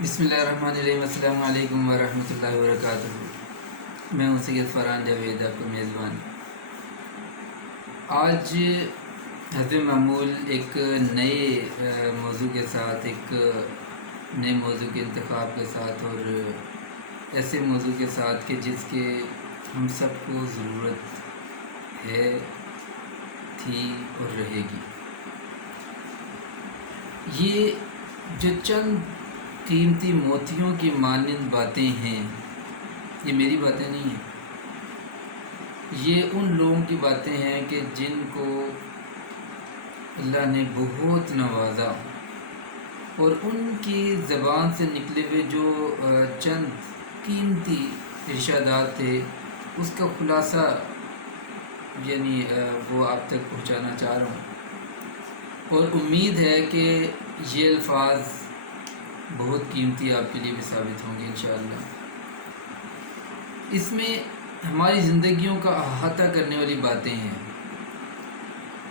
بسم اللہ الرحمن الرحیم۔ السلام علیکم ورحمۃ اللہ وبرکاتہ۔ میں ہوں سید فرحان جاوید، آپ کا میزبان۔ آج حسب معمول ایک نئے موضوع کے ساتھ، ایک نئے موضوع کے انتخاب کے ساتھ، اور ایسے موضوع کے ساتھ کہ جس کے ہم سب کو ضرورت ہے، تھی اور رہے گی۔ یہ جو چند قیمتی موتیوں کی مانند باتیں ہیں، یہ میری باتیں نہیں ہیں، یہ ان لوگوں کی باتیں ہیں کہ جن کو اللہ نے بہت نوازا، اور ان کی زبان سے نکلے ہوئے جو چند قیمتی ارشادات تھے، اس کا خلاصہ وہ آپ تک پہنچانا چاہ رہا ہوں، اور امید ہے کہ یہ الفاظ بہت قیمتی آپ کے لیے بھی ثابت ہوں گے انشاءاللہ۔ اس میں ہماری زندگیوں کا احاطہ کرنے والی باتیں ہیں۔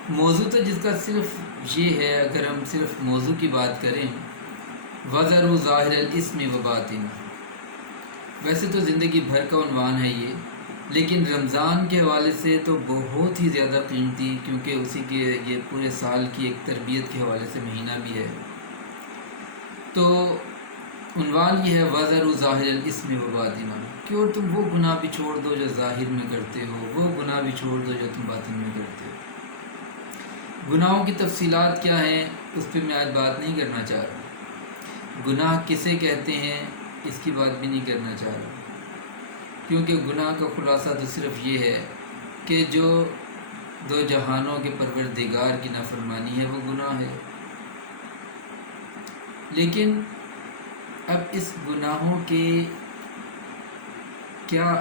موضوع تو جس کا صرف یہ ہے، اگر ہم صرف موضوع کی بات کریں، وَذَرُوا ظَاهِرَ الْإِثْمِ وَبَاطِنَهُ، ویسے تو زندگی بھر کا عنوان ہے یہ، لیکن رمضان کے حوالے سے تو بہت ہی زیادہ قیمتی، کیونکہ اسی کے یہ پورے سال کی ایک تربیت کے حوالے سے مہینہ بھی ہے۔ تو عنوان یہ ہے وَذَرُوا ظَاهِرَ الْإِثْمِ وَبَاطِنَهُ، کہ اور تم وہ گناہ بھی چھوڑ دو جو ظاہر میں کرتے ہو، وہ گناہ بھی چھوڑ دو جو تم باطن میں کرتے ہو۔ گناہوں کی تفصیلات کیا ہیں، اس پہ میں آج بات نہیں کرنا چاہ رہا۔ گناہ کسے کہتے ہیں، اس کی بات بھی نہیں کرنا چاہ رہا، کیونکہ گناہ کا خلاصہ تو صرف یہ ہے کہ جو دو جہانوں کے پروردگار کی نافرمانی ہے، وہ گناہ ہے۔ لیکن اب اس گناہوں کے کیا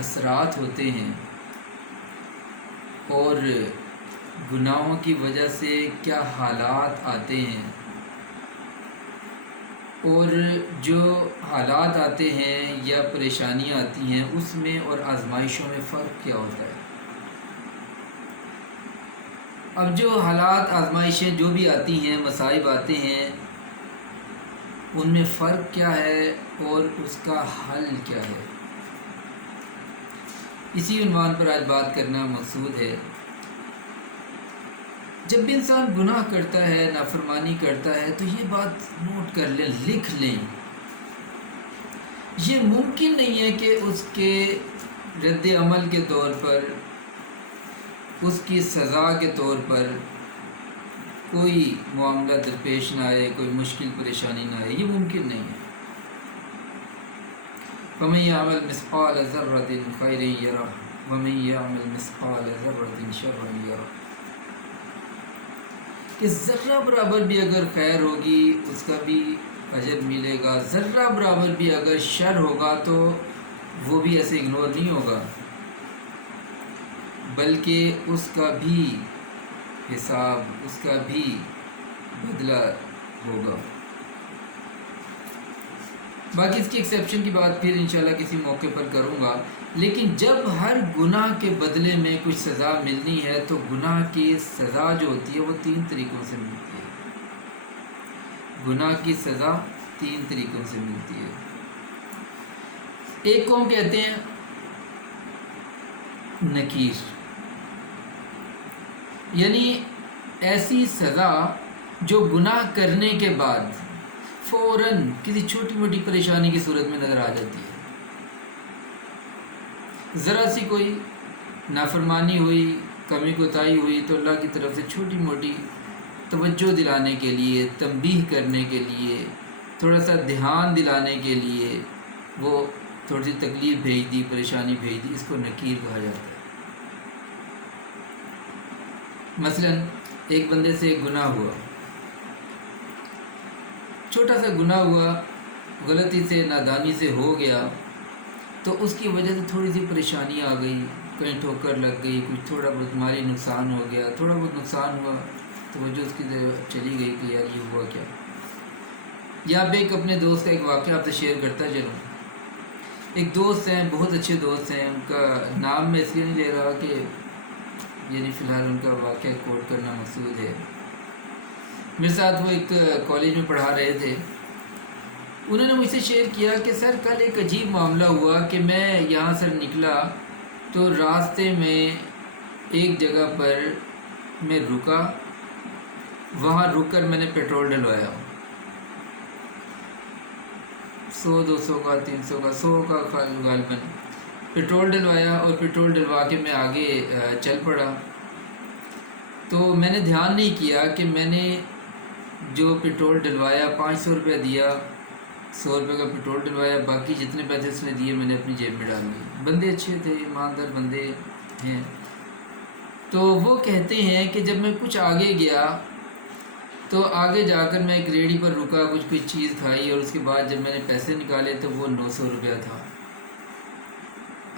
اثرات ہوتے ہیں، اور گناہوں کی وجہ سے کیا حالات آتے ہیں، اور جو حالات آتے ہیں یا پریشانیاں آتی ہیں، اس میں اور آزمائشوں میں فرق کیا ہوتا ہے۔ اب جو حالات، آزمائشیں جو بھی آتی ہیں، مصائب آتے ہیں، ان میں فرق کیا ہے اور اس کا حل کیا ہے، اسی عنوان پر آج بات کرنا مقصود ہے۔ جب بھی انسان گناہ کرتا ہے، نافرمانی کرتا ہے، تو یہ بات نوٹ کر لیں، لکھ لیں، یہ ممکن نہیں ہے کہ اس کے رد عمل کے طور پر، اس کی سزا کے طور پر کوئی معاملہ درپیش نہ آئے، کوئی مشکل پریشانی نہ آئے، یہ ممکن نہیں ہے۔ وَمَن يَعْمَلْ مِثْقَالَ ذَرَّةٍ خَيْرًا يَرَهُ وَمَن يَعْمَلْ مِثْقَالَ ذَرَّةٍ شَرًّا يَرَهُ، کہ ذرہ برابر بھی اگر خیر ہوگی اس کا بھی اجر ملے گا، ذرہ برابر بھی اگر شر ہوگا تو وہ بھی ایسے اگنور نہیں ہوگا، بلکہ اس کا بھی حساب، اس کا بھی بدلہ ہوگا۔ باقی اس کی ایکسیپشن کی بات پھر انشاءاللہ کسی موقع پر کروں گا، لیکن جب ہر گناہ کے بدلے میں کچھ سزا ملنی ہے، تو گناہ کی سزا جو ہوتی ہے وہ 3 طریقوں سے ملتی ہے۔ گناہ کی سزا 3 طریقوں سے ملتی ہے۔ ایک کو ہم کہتے ہیں نکیر، یعنی ایسی سزا جو گناہ کرنے کے بعد فوراً کسی چھوٹی موٹی پریشانی کی صورت میں نظر آ جاتی ہے۔ ذرا سی کوئی نافرمانی ہوئی، کمی کوتاہی ہوئی، تو اللہ کی طرف سے چھوٹی موٹی توجہ دلانے کے لیے، تنبیہ کرنے کے لیے، تھوڑا سا دھیان دلانے کے لیے وہ تھوڑی سی تکلیف بھیج دی، پریشانی بھیج دی، اس کو نکیر کہا جاتا ہے۔ مثلا ایک بندے سے ایک گناہ ہوا، چھوٹا سا گناہ ہوا، غلطی سے، نادانی سے ہو گیا، تو اس کی وجہ سے تھوڑی سی پریشانی آ گئی، کہیں ٹھوکر لگ گئی، کچھ تھوڑا بہت مالی نقصان ہو گیا، تھوڑا بہت نقصان ہوا، توجہ اس کی چلی گئی کہ یار یہ ہوا کیا۔ یا اب ایک اپنے دوست کا ایک واقعہ آپ سے شیئر کرتا چلوں۔ ایک دوست ہیں، بہت اچھے دوست ہیں، ان کا نام میں اس لیے نہیں لے رہا کہ فی الحال ان کا واقعہ کوٹ کرنا مقصود ہے۔ میرے ساتھ وہ ایک کالج میں پڑھا رہے تھے، انہوں نے مجھ سے شیئر کیا کہ سر کل ایک عجیب معاملہ ہوا کہ میں یہاں سے نکلا تو راستے میں ایک جگہ پر میں رکا، وہاں رک کر میں نے پیٹرول ڈلوایا، 100 200 کا 300 کا 100 کا غالباً پیٹرول ڈلوایا، اور پیٹرول ڈلوا کے میں آگے چل پڑا۔ تو میں نے دھیان نہیں کیا کہ میں نے جو پیٹرول ڈلوایا 500 روپیہ دیا، 100 روپے کا پیٹرول ڈلوایا، باقی جتنے پیسے اس نے دیے میں نے اپنی جیب میں ڈال دیے۔ بندے اچھے تھے، ایماندار بندے ہیں۔ تو وہ کہتے ہیں کہ جب میں کچھ آگے گیا تو آگے جا کر میں ایک ریڑھی پر رکا، کچھ چیز کھائی، اور اس کے بعد جب میں نے پیسے نکالے تو وہ 900 روپیہ تھا۔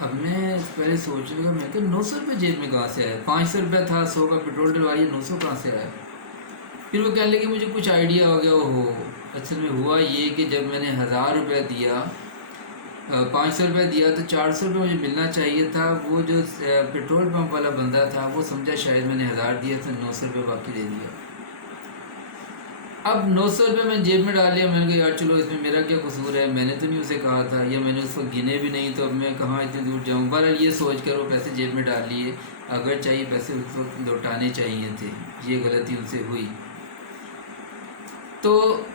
اب میں پہلے سوچ رہا میں کہ 900 روپے جیب میں کہاں سے آیا، 500 روپیہ تھا، 100 کا پیٹرول ڈلوایا، 900 کہاں سے آیا؟ پھر وہ کہنے لگے مجھے کچھ آئیڈیا ہو گیا، اوہو اصل میں ہوا یہ کہ جب میں نے 1000 روپیہ دیا، 500 روپیہ دیا تو 400 روپے مجھے ملنا چاہیے تھا۔ وہ جو پیٹرول پمپ والا بندہ تھا وہ سمجھا شاید میں نے 1000 دیا تو 900 روپے باقی دے دیا۔ اب 900 روپے میں جیب میں ڈال لیا، میں نے کہا یار چلو اس میں میرا کیا قصور ہے، میں نے تو نہیں اسے کہا تھا، یا میں نے اس وقت گنے بھی نہیں، تو اب میں کہاں اتنے دور جاؤں۔ بہرحال یہ سوچ کر وہ پیسے جیب میں ڈال لیے، اگر چاہیے پیسے اس وقت لوٹانے چاہیے تھے، یہ غلطی ان سے ہوئی۔ تو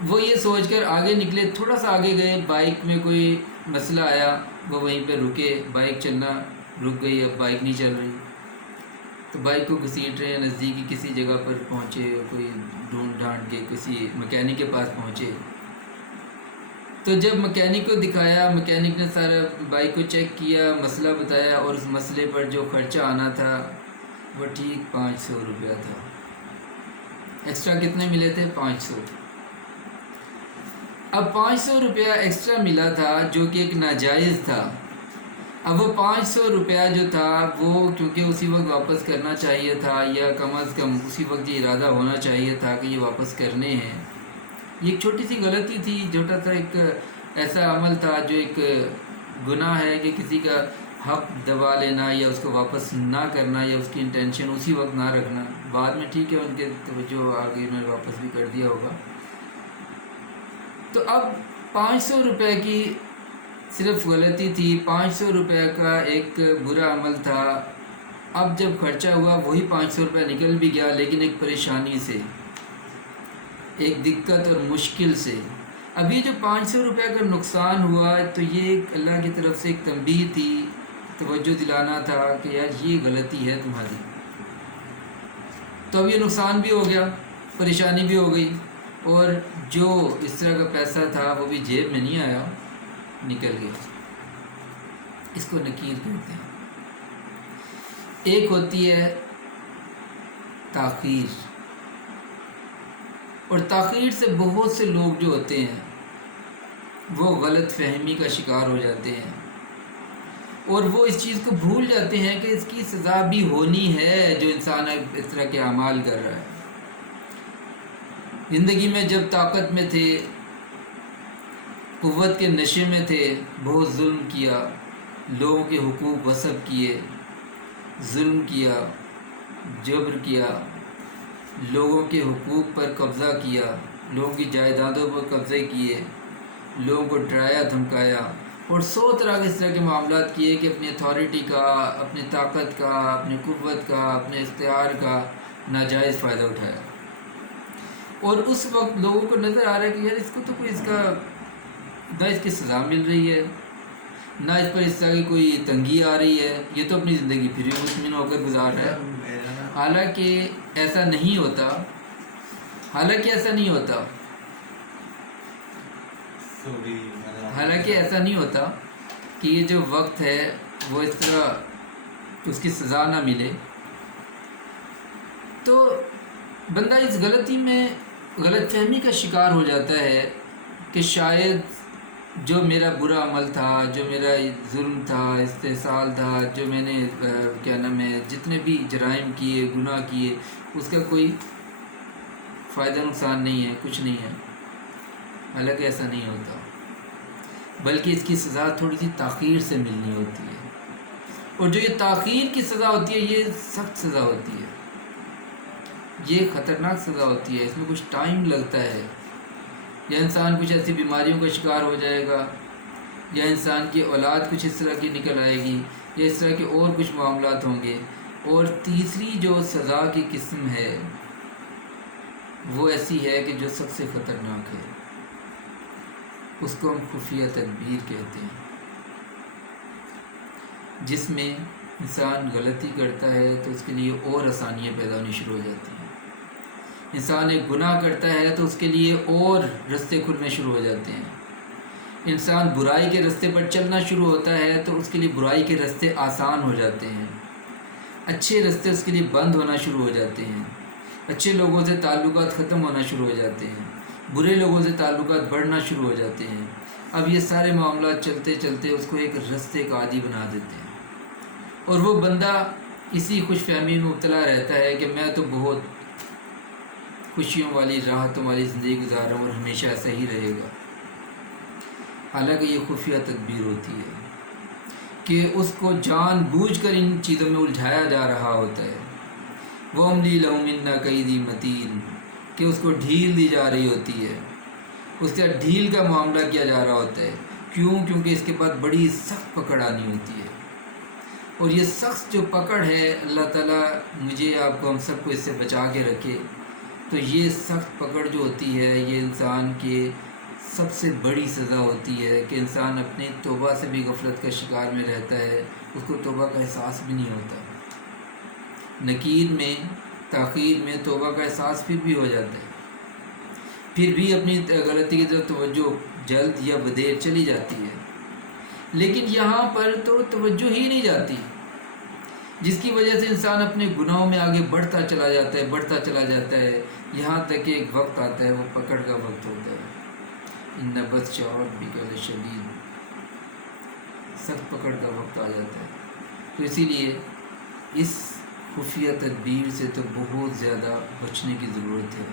وہ یہ سوچ کر آگے نکلے، تھوڑا سا آگے گئے، بائک میں کوئی مسئلہ آیا، وہ وہیں پہ رکے، بائک چلنا رک گئی، اب بائک نہیں چل رہی، تو بائک کو گھسیٹ رہے ہیں، نزدیکی کسی جگہ پر پہنچے، کوئی ڈھونڈ ڈھانڈ کے کسی مکینک کے پاس پہنچے۔ تو جب مکینک کو دکھایا، مکینک نے سارا بائک کو چیک کیا، مسئلہ بتایا، اور اس مسئلے پر جو خرچہ آنا تھا وہ ٹھیک 500 روپیہ تھا۔ ایکسٹرا کتنے ملے تھے؟ 500۔ اب 500 روپیہ ایکسٹرا ملا تھا جو کہ ایک ناجائز تھا۔ اب وہ 500 روپیہ جو تھا وہ کیونکہ اسی وقت واپس کرنا چاہیے تھا، یا کم از کم اسی وقت یہ ارادہ ہونا چاہیے تھا کہ یہ واپس کرنے ہیں۔ یہ ایک چھوٹی سی غلطی تھی، چھوٹا سا ایک ایسا عمل تھا جو ایک گناہ ہے کہ کسی کا حق دبا لینا، یا اس کو واپس نہ کرنا، یا اس کی انٹینشن اسی وقت نہ رکھنا۔ بعد میں ٹھیک ہے ان کے توجہ آگے میں واپس بھی کر دیا ہوگا۔ تو اب 500 روپے کی صرف غلطی تھی، 500 روپے کا ایک برا عمل تھا۔ اب جب خرچہ ہوا وہی 500 روپے نکل بھی گیا، لیکن ایک پریشانی سے، ایک دقت اور مشکل سے۔ اب یہ جو 500 روپے کا نقصان ہوا تو یہ ایک اللہ کی طرف سے ایک تنبیہ تھی، توجہ دلانا تھا کہ یار یہ غلطی ہے تمہاری۔ تو اب یہ نقصان بھی ہو گیا، پریشانی بھی ہو گئی، اور جو اس طرح کا پیسہ تھا وہ بھی جیب میں نہیں آیا، نکل گیا۔ اس کو نکیر کہتے ہیں۔ ایک ہوتی ہے تاخیر، اور تاخیر سے بہت سے لوگ جو ہوتے ہیں وہ غلط فہمی کا شکار ہو جاتے ہیں، اور وہ اس چیز کو بھول جاتے ہیں کہ اس کی سزا بھی ہونی ہے جو انسان اس طرح کے اعمال کر رہا ہے۔ زندگی میں جب طاقت میں تھے، قوت کے نشے میں تھے، بہت ظلم کیا، لوگوں کے حقوق غصب کیے، ظلم کیا، جبر کیا، لوگوں کے حقوق پر قبضہ کیا، لوگوں کی جائیدادوں پر قبضے کیے، لوگوں کو ڈرایا دھمکایا، اور 100 طرح کے اس طرح کے معاملات کیے کہ اپنی اتھارٹی کا، اپنی طاقت کا، اپنی قوت کا، اپنے اختیار کا ناجائز فائدہ اٹھایا۔ اور اس وقت لوگوں کو نظر آ رہا ہے کہ یار اس کو تو کوئی اس کا نہ اس کی سزا مل رہی ہے، نہ اس پر اس طرح کی کوئی تنگی آ رہی ہے، یہ تو اپنی زندگی پھر بھی مطمئن ہو کر گزار رہا ہے۔ حالانکہ ایسا نہیں ہوتا، حالانکہ ایسا نہیں ہوتا حالانکہ ایسا نہیں ہوتا کہ یہ جو وقت ہے وہ اس طرح اس کی سزا نہ ملے۔ تو بندہ اس غلطی میں، غلط فہمی کا شکار ہو جاتا ہے کہ شاید جو میرا برا عمل تھا، جو میرا ظلم تھا، استحصال تھا، جو میں نے کیا نام ہے جتنے بھی جرائم کیے، گناہ کیے، اس کا کوئی فائدہ نقصان نہیں ہے، کچھ نہیں ہے۔ حالانکہ ایسا نہیں ہوتا، بلکہ اس کی سزا تھوڑی سی تاخیر سے ملنی ہوتی ہے، اور جو یہ تاخیر کی سزا ہوتی ہے یہ سخت سزا ہوتی ہے، یہ خطرناک سزا ہوتی ہے، اس میں کچھ ٹائم لگتا ہے، یا انسان کچھ ایسی بیماریوں کا شکار ہو جائے گا، یا انسان کی اولاد کچھ اس طرح کی نکل آئے گی، یا اس طرح کے اور کچھ معاملات ہوں گے۔ اور تیسری جو سزا کی قسم ہے وہ ایسی ہے کہ جو سب سے خطرناک ہے، اس کو ہم خفیہ تدبیر کہتے ہیں، جس میں انسان غلطی کرتا ہے تو اس کے لیے اور آسانیاں پیدا ہونی شروع ہو جاتی ہیں۔ انسان ایک گناہ کرتا ہے تو اس کے لیے اور رستے کھلنے شروع ہو جاتے ہیں۔ انسان برائی کے رستے پر چلنا شروع ہوتا ہے تو اس کے لیے برائی کے رستے آسان ہو جاتے ہیں، اچھے رستے اس کے لیے بند ہونا شروع ہو جاتے ہیں، اچھے لوگوں سے تعلقات ختم ہونا شروع ہو جاتے ہیں، برے لوگوں سے تعلقات بڑھنا شروع ہو جاتے ہیں۔ اب یہ سارے معاملات چلتے چلتے اس کو ایک رستے کا عادی بنا دیتے ہیں، اور وہ بندہ اسی خوش فہمی میں مبتلا رہتا ہے کہ میں تو بہت خوشیوں والی راحتوں والی زندگی گزار رہا ہوں اور ہمیشہ ایسا ہی رہے گا۔ حالانکہ یہ خفیہ تدبیر ہوتی ہے کہ اس کو جان بوجھ کر ان چیزوں میں الجھایا جا رہا ہوتا ہے۔ وَأُمْلِي لَهُمْ إِنَّ كَيْدِي مَتِينٌ، کہ اس کو ڈھیل دی جا رہی ہوتی ہے، اس کا ڈھیل کا معاملہ کیا جا رہا ہوتا ہے۔ کیوں؟ کیونکہ اس کے بعد بڑی سخت پکڑ آنی ہوتی ہے، اور یہ سخت جو پکڑ ہے، اللہ تعالیٰ مجھے آپ کو ہم سب کو اس سے بچا کے رکھے۔ تو یہ سخت پکڑ جو ہوتی ہے یہ انسان کے سب سے بڑی سزا ہوتی ہے کہ انسان اپنے توبہ سے بھی غفلت کا شکار میں رہتا ہے، اس کو توبہ کا احساس بھی نہیں ہوتا۔ نکیر میں، تاخیر میں توبہ کا احساس پھر بھی ہو جاتا ہے، پھر بھی اپنی غلطی کی طرف توجہ جلد یا بدیر چلی جاتی ہے، لیکن یہاں پر تو توجہ ہی نہیں جاتی، جس کی وجہ سے انسان اپنے گناہوں میں آگے بڑھتا چلا جاتا ہے، یہاں تک کہ ایک وقت آتا ہے، وہ پکڑ کا وقت ہوتا ہے۔ ان بطش ربک لشدید، سخت پکڑ کا وقت آ جاتا ہے۔ تو اسی لیے اس خفیہ تدبیر سے تو بہت زیادہ بچنے کی ضرورت ہے۔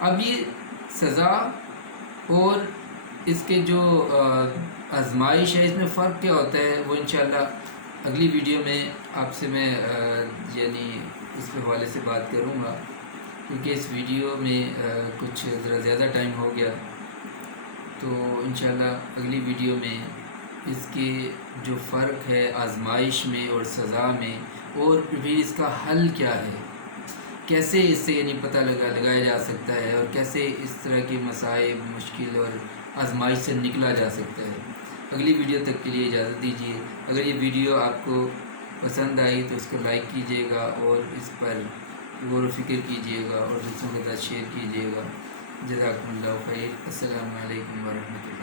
اب یہ سزا اور اس کے جو آزمائش ہے، اس میں فرق کیا ہوتا ہے، وہ انشاءاللہ اگلی ویڈیو میں آپ سے میں یعنی اس کے حوالے سے بات کروں گا، کیونکہ اس ویڈیو میں کچھ ذرا زیادہ ٹائم ہو گیا، تو انشاءاللہ اگلی ویڈیو میں اس کے جو فرق ہے آزمائش میں اور سزا میں، اور بھی اس کا حل کیا ہے، کیسے اس سے یعنی پتہ لگایا جا سکتا ہے، اور کیسے اس طرح کے مسائل، مشکل اور آزمائش سے نکلا جا سکتا ہے۔ اگلی ویڈیو تک کے لیے اجازت دیجیے۔ اگر یہ ویڈیو آپ کو پسند آئی تو اس کو لائک کیجیے گا، اور اس پر غور و فکر کیجیے گا، اور دوسروں کے ساتھ شیئر کیجیے گا۔ جزاکم اللہ خیر۔ السلام علیکم ورحمۃ اللہ۔